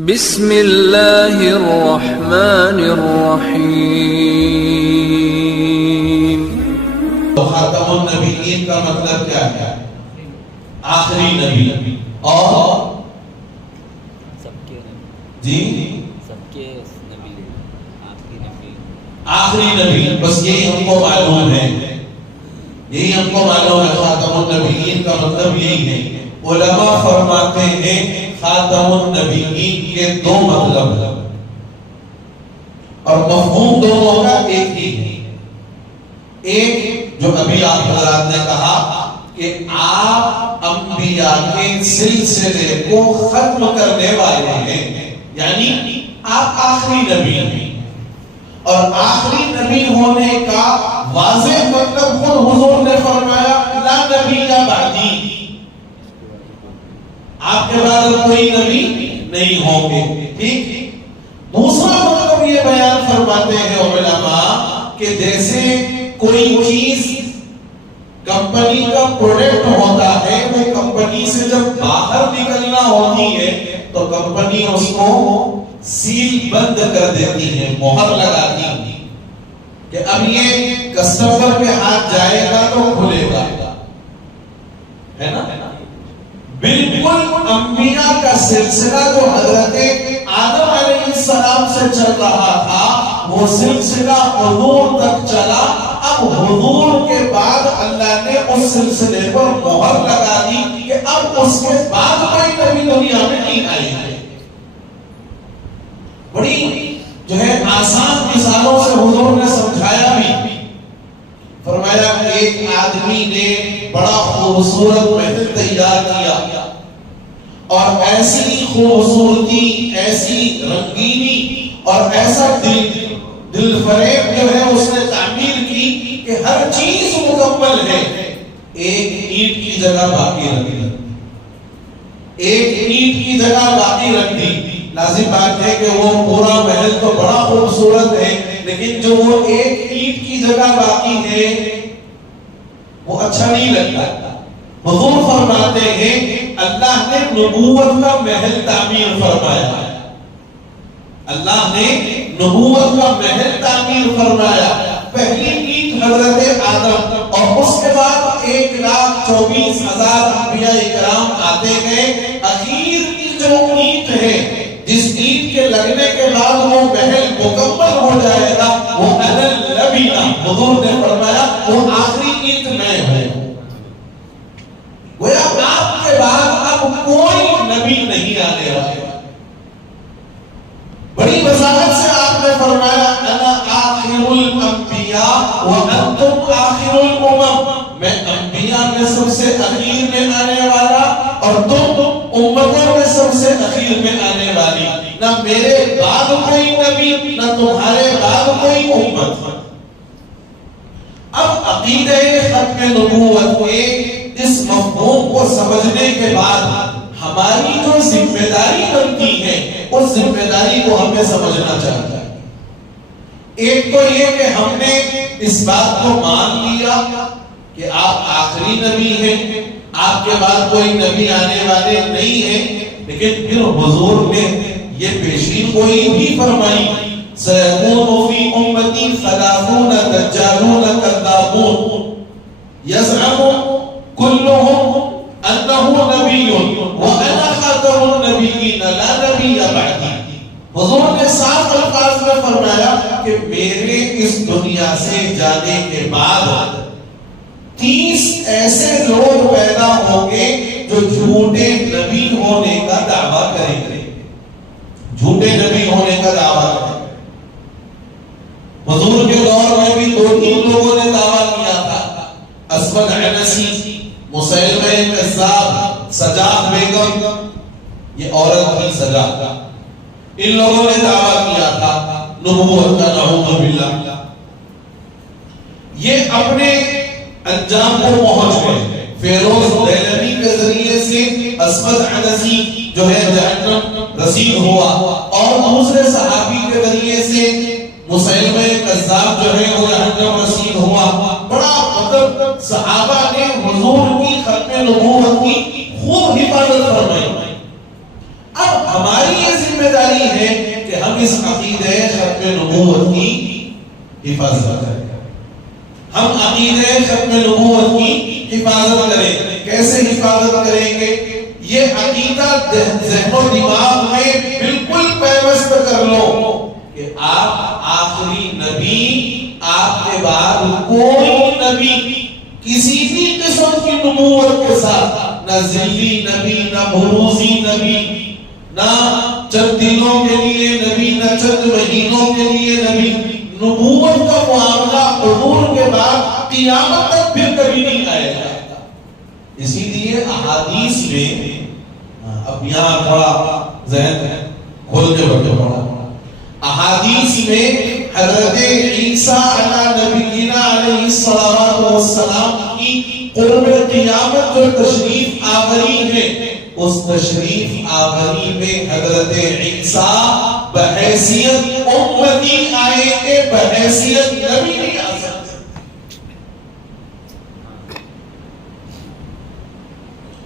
بسم اللہ الرحمن الرحیم۔ خاتم النبیین کا مطلب کیا ہے؟ آخری نبی اور جی آخری نبی، بس یہی ہم کو معلوم ہے، یہی ہم کو معلوم ہے۔ خاتم النبیین کا مطلب یہی ہے۔ علماء فرماتے ہیں خاتم النبیین کے دو مطلب ہیں اور مفہوم دونوں کا ایک ہی ہے۔ ایک جو ابھی آپ حضرات نے کہا کہ آپ انبیاء کے سلسلے کو ختم کرنے والے ہیں، یعنی آپ آخری نبی ہیں، اور آخری نبی ہونے کا واضح مطلب خود حضور نے فرمایا لا نبی بعدی، آپ کے بعد کوئی نبی نہیں ہوں گے۔ ٹھیک، دوسرا مطلب یہ بیان فرماتے ہیں علماء کہ جیسے کوئی چیز کمپنی کا پروڈکٹ ہوتا ہے، وہ کمپنی سے جب باہر نکلنا ہوتی ہے تو کمپنی اس کو سیل بند کر دیتی ہے، مہر لگاتی ہے کہ اب یہ کسٹمر کے ہاتھ جائے گا تو کھلے گا، ہے نا؟ بالکل انبیاء کا سلسلہ جو حضرت آدم علیہ السلام سے چل رہا تھا وہ سلسلہ حضور تک چلا۔ اب حضور کے بعد اللہ نے اس سلسلے پر مہر لگا دی کہ اب اس کے بعد کوئی نبی دنیا میں نہیں آئے گا۔ بڑی جو ہے آسان مثالوں سے حضور نے سمجھایا بھی۔ فرمایا کہ ایک آدمی نے بڑا خوبصورت محل تیار کیا اور ایسی خوبصورتی، ایسی رنگینی اور ایسا دل فریب جو ہے اس نے تعمیر کی کہ ہر چیز مکمل ہے، ایک اینٹ کی جگہ باقی رکھ دی، ایک اینٹ کی جگہ باقی رکھ دی۔ لازم بات ہے کہ وہ پورا محل تو بڑا خوبصورت ہے، لیکن جو وہ ایک اینٹ کی جگہ باقی ہے وہ اچھا نہیں لگتا۔ حضور فرماتے ہیں اللہ نے نبوت کا محل تعمیر فرمایا، اللہ نے نبوت کا محل تعمیر فرمایا۔ پہلی اینٹ حضرت آدم اور اس کے بعد 1,24,000 انبیاء کرام آتے گئے۔ اخیر کی جو اینٹ ہے، جس اینٹ کے لگنے کے بعد وہ محل مکمل ہو جائے گا، وہ نبی، حضور نے فرمایا وہ آخری اینٹ میں ہوں۔ گویا آپ کے بعد اب کوئی نبی نہیں آنے والا۔ بڑی وضاحت سے آپ نے فرمایا انا آخر الانبیاء وانتم آخر الامم، میں انبیاء میں سب سے اخیر میں آنے والا اور تم امتوں میں سب سے اخیر میں آنے والی۔ نہ میرے بعد کوئی نبی، نہ تمہارے بعد کوئی امت۔ اب عقیدہ ختم نبوت کے اس مفہوم کو سمجھنے کے بعد ہماری جو ذمہ داری بنتی ہے اس ذمہ داری کو ہمیں سمجھنا چاہتا ہے۔ ایک تو یہ کہ ہم نے اس بات کو مان لیا کہ آپ آخری نبی ہیں، آپ کے بعد کوئی نبی آنے والے نہیں ہیں، لیکن پھر حضور نے یہ پیشین کوئی بھی فرمائی سَيَكُونُ فِي أُمَّتِي 30 دَجَّالُونَ كَذَّابُونَ يَزْعَمُ كُلُّهُمْ أَنَّهُ نَبِيٌّ وَأَنَا خَاتَمُ النَّبِيِّينَ لَا نَبِيَّ بَعْدِي۔ حضور نے صاف الفاظ میں فرمایا کہ میرے اس دنیا سے جانے کے بعد 30 ایسے لوگ پیدا ہوں گے جو جھوٹے نبی ہونے کا دعویٰ کریں گے، جھوٹے نبی ہونے کا دعویٰ کریں گے۔ حضور کے دور میں بھی 2-3 لوگوں نے دعویٰ کیا تھا، اسود عنسی، مسیلمہ کذاب، سجاد بیگم، یہ عورت تھی سجاد، ان لوگوں نے دعویٰ کیا تھا نبوت کا، نعوذ باللہ۔ یہ اپنے انجام کو پہنچ گئے۔ فیروز دہلوی کے ذریعے سے اسود عنسی جو ہے جہنم رسید ہوا، اور دوسرے صحابی کے ذریعے سے مسیلمہ کذاب جو ہے وہ جہنم رسید ہوا۔ بڑا مطلب صحابہ نے حضور کی ختم نبوت کی خوب حفاظت فرمائی۔ اب ہماری یہ ذمہ ختم نبوت کی حفاظت کریں. ہم عقیدہ ختم نبوت کی حفاظت کریں. کیسے حفاظت کریں گے؟ یہ عقیدہ ذہن و دماغ میں بالکل پیوست کر لو کہ آپ آخری نبی، آپ کے بعد کوئی نبی کسی بھی قسم کی نبوت کے ساتھ، نہ ذلی نبی، نہ بروزی نبی، نہ چند دنوں کے لیے نبی، نہ چند مہینوں کے لیے نبی، نبوت کا معاملہ حضور کے بعد قیامت تک پھر کبھی نہیں آئے گا. اسی لیے احادیث میں، اب یہاں تھوڑا ذہن کھول کے بیٹھے پڑا، احادیث میں حضرت عیسیٰ علیہ نبینا علیہ الصلوۃ والسلام کی قرب قیامت جو تشریف آوری ہے، اس تشریف آوری میں حضرت عیسیٰ بحیثیت امتی آئیں گے، بحیثیت نبی نہیں آ سکتے.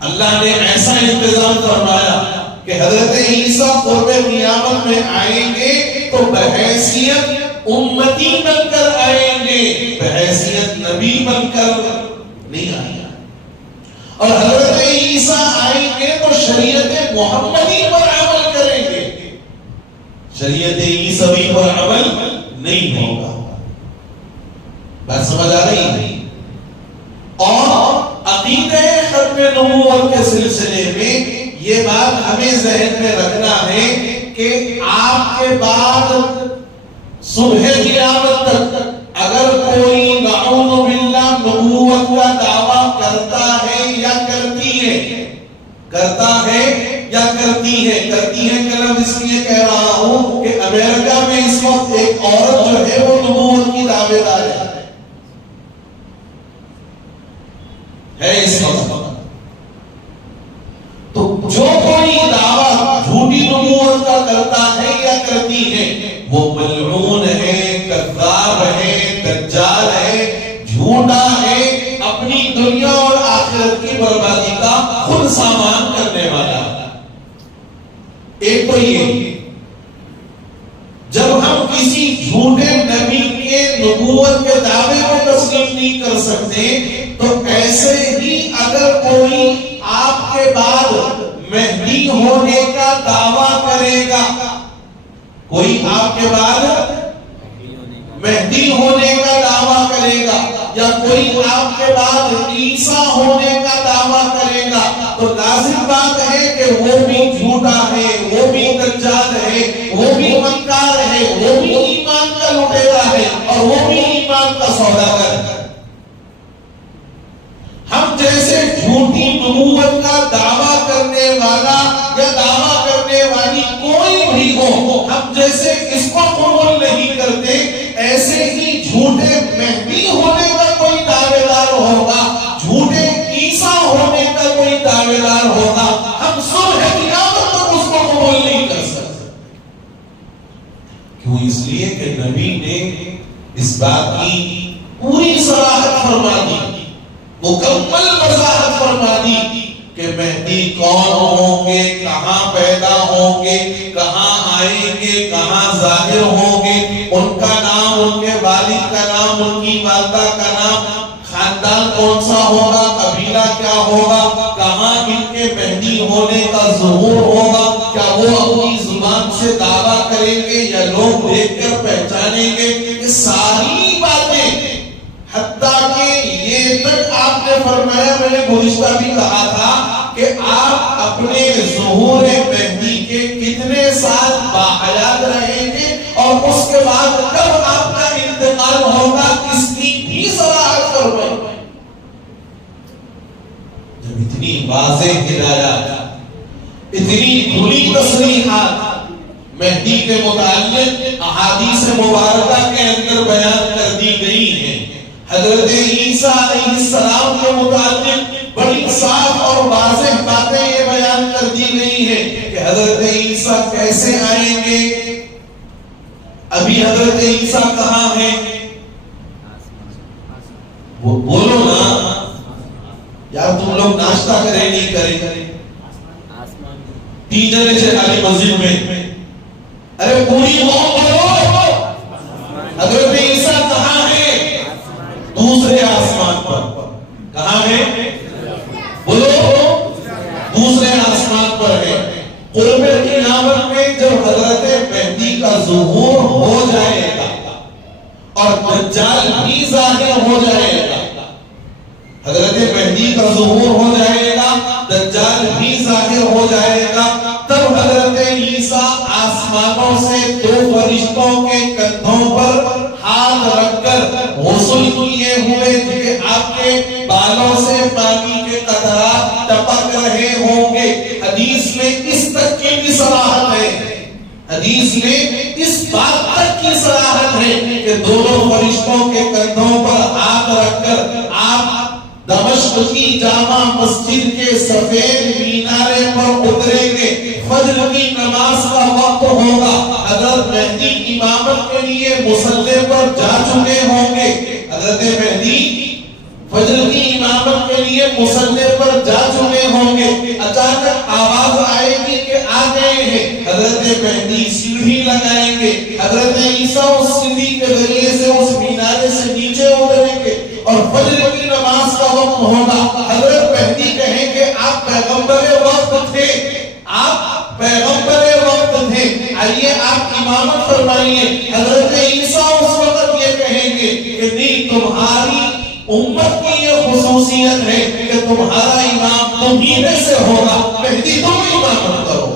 اللہ نے ایسا انتظام فرمایا کہ حضرت عیسیٰ قرب قیامت میں آئیں گے تو بحیثیت امتی بن کر آئیں گے، بحیثیت نبی بن کر نہیں آئیں گے. اور حضرت عیسیٰ آئیں گے تو شریعت محمدی پر عمل کریں گے، شریعت عیسوی پر عمل نہیں ہوگا. بات سمجھ آ رہی ہے؟ اور عقیدہ ختم نبوت کے سلسلے میں یہ بات ہمیں ذہن میں رکھنا ہے کہ آپ کے بعد صبح قیامت تک اگر کوئی نعوذ باللہ نبوت کا دعویٰ کرتا ہے یا کرتی ہے، کرتا ہے یا کرتی ہے، کرتی ہے کہ میں اس لیے کہہ رہا ہوں کہ امریکہ میں اس وقت ایک عورت جو ہے وہ نبوت کی دعوے دار ہے اس وقت. تو جو کوئی دعویٰ جھوٹی نبوت کا کرتا ہے یا کرتی ہے وہ ملعون ہے، کذاب ہے، دجال ہے، جھوٹا ہے، اپنی دنیا اور آخرت کی بربادی کا خود سامان کرنے والا. ایک تو یہ، جب ہم کسی جھوٹے نبی کے نبوت کے دعوے کو تسلیم نہیں کر سکتے تو ایسے ہی اگر کوئی آپ کے بعد مہدی ہونے کا دعویٰ کرے گا، کوئی آپ کے بعد مہدی ہونے کا دعویٰ کرے گا یا کوئی آپ کے بعد عیسیٰ ہونے کا دعویٰ کرے گا تو لازم بات ہے کہ وہ بھی جھوٹا ہے، وہ بھی دجال ہے، وہ بھی مکار ہے، وہ بھی ایمان کا لٹیرا ہے اور وہ بھی ایمان کا سوداگر ہے. ہم جیسے جھوٹی نبوت کا دعویٰ کرنے والا یا دعویٰ کرنے والی کوئی بھی ہو، ہم جیسے اس کو قبول نہیں کرتے، ایسے ہی جھوٹے مہدی ہونے کا کوئی دعوے دار ہوگا، جھوٹے عیسیٰ ہونے کا کوئی دعوے دار ہوگا، ہم صبح قیامت تک اس کو قبول نہیں کر سکتے. کیوں؟ اس لیے کہ نبی نے اس بات کی پوری صراحت فرما دی، مکمل وضاحت فرما دی کہ مہدی کون ہوں گے، کہاں پیدا ہوں گے، کہاں آئیں گے، کہاں ظاہر ہوں گے، ان کا نام، ان کے والد کا نام، ان کی والدہ کا نام، خاندان کون سا ہوگا، قبیلہ کیا ہوگا، کہاں ان کے مہدی ہونے کا ظہور ہوگا، کیا وہ اپنی زبان سے دعویٰ کریں گے یا لوگ دیکھ کر پہچانیں گے. یہ ساری باتیں، حتیٰ کہ یہ تک آپ نے فرمایا، میں نے گزشتہ بھی کہا تھا کہ آپ اپنے ظہور مہدی کے کتنے سال باحیات رہیں گے اور اس کے بعد کب آپ کا انتقال ہوگا اس کی بھی صراحت فرمائی. جب اتنی واضح ہدایات، اتنی کھلی تصریحات مہدی کے متعلق احادیث مبارکہ کے اندر بیان کر دی گئی ہیں، حضرت عیسیٰ علیہ السلام کے متعلق بڑی صاف اور واضح باتیں یہ بیان کر دی گئی ہیں کہ حضرت عیسیٰ کیسے آئیں گے. ابھی حضرت عیسیٰ کہاں ہیں؟ وہ بولو نا یار، تم لوگ ناشتہ کریں نہیں کریں؟ تین جنے سے خالی مسجد میں، ارے پوری قوم بولو دوسرے آسمان پر. کہاں ہے؟ بولو دوسرے آسمان پر ہے. قرب قیامت میں جب حضرت مہدی کا ظہور ہو جائے گا اور دجال بھی ظاہر ہو جائے گا، حضرت مہدی کا ظہور ہو جائے گا، دجال بھی ظاہر ہو جائے گا، تب حضرت عیسیٰ آسمانوں سے دو فرشتوں کے کندھوں پر ہاتھ رکھ کر غسل کیے ہوئے کہ آپ کے بالوں سے پانی کے قطرات ٹپک رہے ہوں گے. حدیث میں اس تک کی بھی صراحت ہے، حدیث میں اس بات تک کی صراحت ہے کہ دونوں فرشتوں کے کندھوں پر ہاتھ رکھ کر آپ دمشق کی جامع مسجد کے سفید مینارے پر اتریں گے. فجر کی نماز کا وقت ہوگا، حضرت مہدی امامت کے لیے مصلی پر جا چکے ہوں گے. حضرت مہدی فجر کی امامت کے لیے مصلی پر جا چکے ہوں گے. اچانک آواز آئے گی کہ آ گئے ہیں. حضرت مہدی سیڑھی لگائیں گے، حضرت عیسیٰ اس سیڑھی کے ذریعے سے اس مینارے سے نیچے اتریں گے اور فجر کی نماز کا وقت ہوگا. حضرت مہدی کہیں کہ آپ پیغمبر وقت تھے، آپ پیغمبر وقت تھے، آئیے آپ امامت فرمائیے. حضرت عیسیٰ اس وقت یہ کہیں گے کہ نہیں، تمہاری امت کی یہ خصوصیت ہے کہ تمہارا امام تمہیں میں سے ہوگا، مہدی تم امامت کرو.